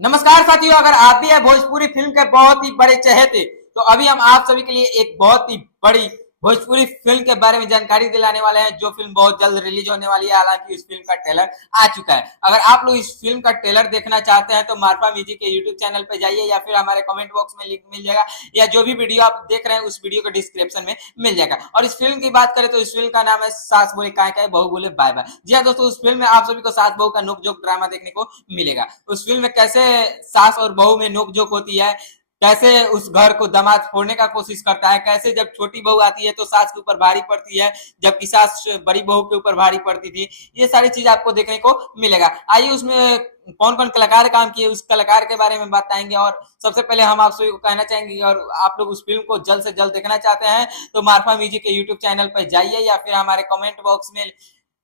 नमस्कार साथियों, अगर आप भी है भोजपुरी फिल्म के बहुत ही बड़े चहेते तो अभी हम आप सभी के लिए एक बहुत ही बड़ी भोजपुरी फिल्म के बारे में जानकारी दिलाने वाले हैं, जो फिल्म बहुत जल्द रिलीज होने वाली है। हालांकि इस फिल्म का ट्रेलर आ चुका है। अगर आप लोग इस फिल्म का ट्रेलर देखना चाहते हैं तो मार्फा म्यूजिक के यूट्यूब चैनल पे जाइए या फिर हमारे कमेंट बॉक्स में लिंक मिल जाएगा, या जो भी वीडियो आप देख रहे हैं उस वीडियो के डिस्क्रिप्शन में मिल जाएगा। और इस फिल्म की बात करें तो इस फिल्म का नाम है सास बोले काय बहू बोले बाय बाय। जी हाँ दोस्तों, उस फिल्म में आप सभी को सास बहू का नोक-झोंक ड्रामा देखने को मिलेगा। उस फिल्म में कैसे सास और बहू में नोक-झोंक होती है, कैसे उस घर को दामाद फोड़ने का कोशिश करता है, कैसे जब छोटी बहू आती है तो सास के ऊपर भारी पड़ती है, जबकि सास बड़ी बहू के ऊपर भारी पड़ती थी। ये सारी चीज आपको देखने को मिलेगा। आइए उसमें कौन कौन कलाकार काम किए उस कलाकार के बारे में बताएंगे। और सबसे पहले हम आप सभी को कहना चाहेंगे, और आप लोग उस फिल्म को जल्द से जल्द देखना चाहते हैं तो मार्फा म्यूजिक के यूट्यूब चैनल पर जाइए या फिर हमारे कमेंट बॉक्स में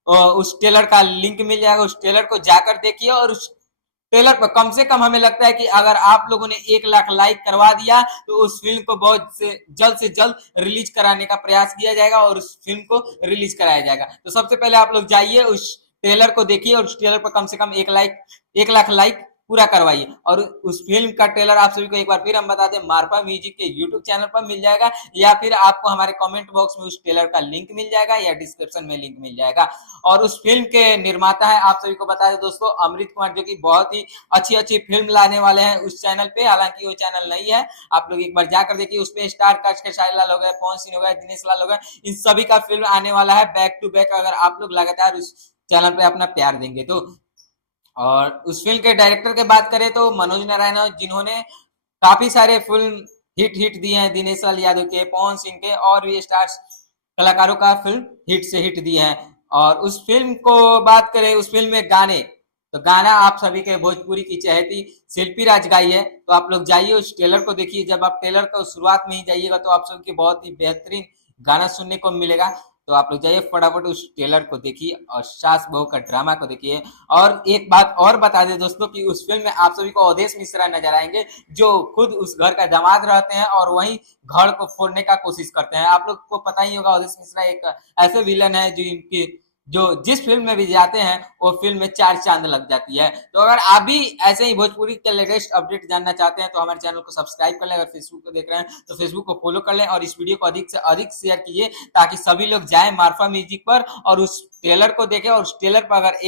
उस ट्रेलर का लिंक मिल जाएगा। उस ट्रेलर को जाकर देखिए, और उस ट्रेलर पर कम से कम हमें लगता है कि अगर आप लोगों ने 1 लाख लाइक करवा दिया तो उस फिल्म को बहुत से जल्द रिलीज कराने का प्रयास किया जाएगा और उस फिल्म को रिलीज कराया जाएगा। तो सबसे पहले आप लोग जाइए, उस ट्रेलर को देखिए और उस ट्रेलर पर कम से कम 1 लाख लाइक पूरा करवाइए। और उस फिल्म का ट्रेलर आप सभी को एक बार फिर हम बता दें, मार्फा म्यूजिक के यूट्यूब चैनल पर मिल जाएगा, या फिर आपको हमारे कमेंट बॉक्स में उस ट्रेलर का लिंक मिल जाएगा या डिस्क्रिप्शन में लिंक मिल जाएगा। और उस फिल्म के निर्माता है, आप सभी को बता दें दोस्तों, अमृत कुमार, जो कि बहुत ही अच्छी अच्छी फिल्म लाने वाले हैं उस चैनल पे। हालांकि वो चैनल नहीं है, आप लोग एक बार जाकर देखिए। उस पे स्टार कास्ट के शाहिद लाल हो गए, पवन सिंह हो गए, दिनेश लाल हो गए, इन सभी का फिल्म आने वाला है बैक टू बैक, अगर आप लोग लगातार उस चैनल पे अपना प्यार देंगे तो। और उस फिल्म के डायरेक्टर की बात करें तो मनोज नारायण, जिन्होंने काफी सारे फिल्म हिट दिए हैं, दिनेश लाल यादव के, पवन सिंह के और भी स्टार्स कलाकारों का फिल्म हिट से हिट दिए हैं। और उस फिल्म को बात करें, उस फिल्म में गाने, तो गाना आप सभी के भोजपुरी की चहेती शिल्पी राज गाई है। तो आप लोग जाइए उस ट्रेलर को देखिए। जब आप ट्रेलर को शुरुआत में ही जाइएगा तो आप सबके बहुत ही बेहतरीन गाना सुनने को मिलेगा। तो आप लोग जाइए फटाफट उस ट्रेलर को देखिए और सास बहू का ड्रामा को देखिए। और एक बात और बता दें दोस्तों कि उस फिल्म में आप सभी को अवधेश मिश्रा नजर आएंगे, जो खुद उस घर का दामाद रहते हैं और वहीं घर को फोड़ने का कोशिश करते हैं। आप लोग को पता ही होगा, अवधेश मिश्रा एक ऐसे विलन है जो जिस फिल्म में भी जाते हैं वो फिल्म में 4 चांद लग जाती है। तो अगर आप भी ऐसे ही भोजपुरी के लेटेस्ट अपडेट जानना चाहते हैं तो हमारे चैनल को सब्सक्राइब कर लें। अगर फेसबुक पे देख रहे हैं तो फेसबुक को फॉलो कर लें और इस वीडियो को अधिक से अधिक शेयर कीजिए, ताकि सभी लोग जाएं मार्फा म्यूजिक पर और उस ट्रेलर को देखें। और उस ट्रेलर पर अगर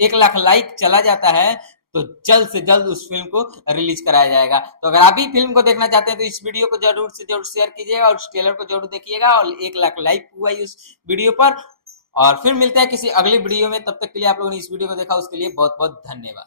1 लाख लाइक चला जाता है तो जल्द से जल्द उस फिल्म को रिलीज कराया जाएगा। तो अगर आप भी फिल्म को देखना चाहते हैं तो इस वीडियो को जरूर से जरूर शेयर कीजिएगा और उस ट्रेलर को जरूर देखिएगा और 1 लाख लाइक हुआ उस वीडियो पर। और फिर मिलते हैं किसी अगली वीडियो में। तब तक के लिए आप लोगों ने इस वीडियो को देखा उसके लिए बहुत बहुत धन्यवाद।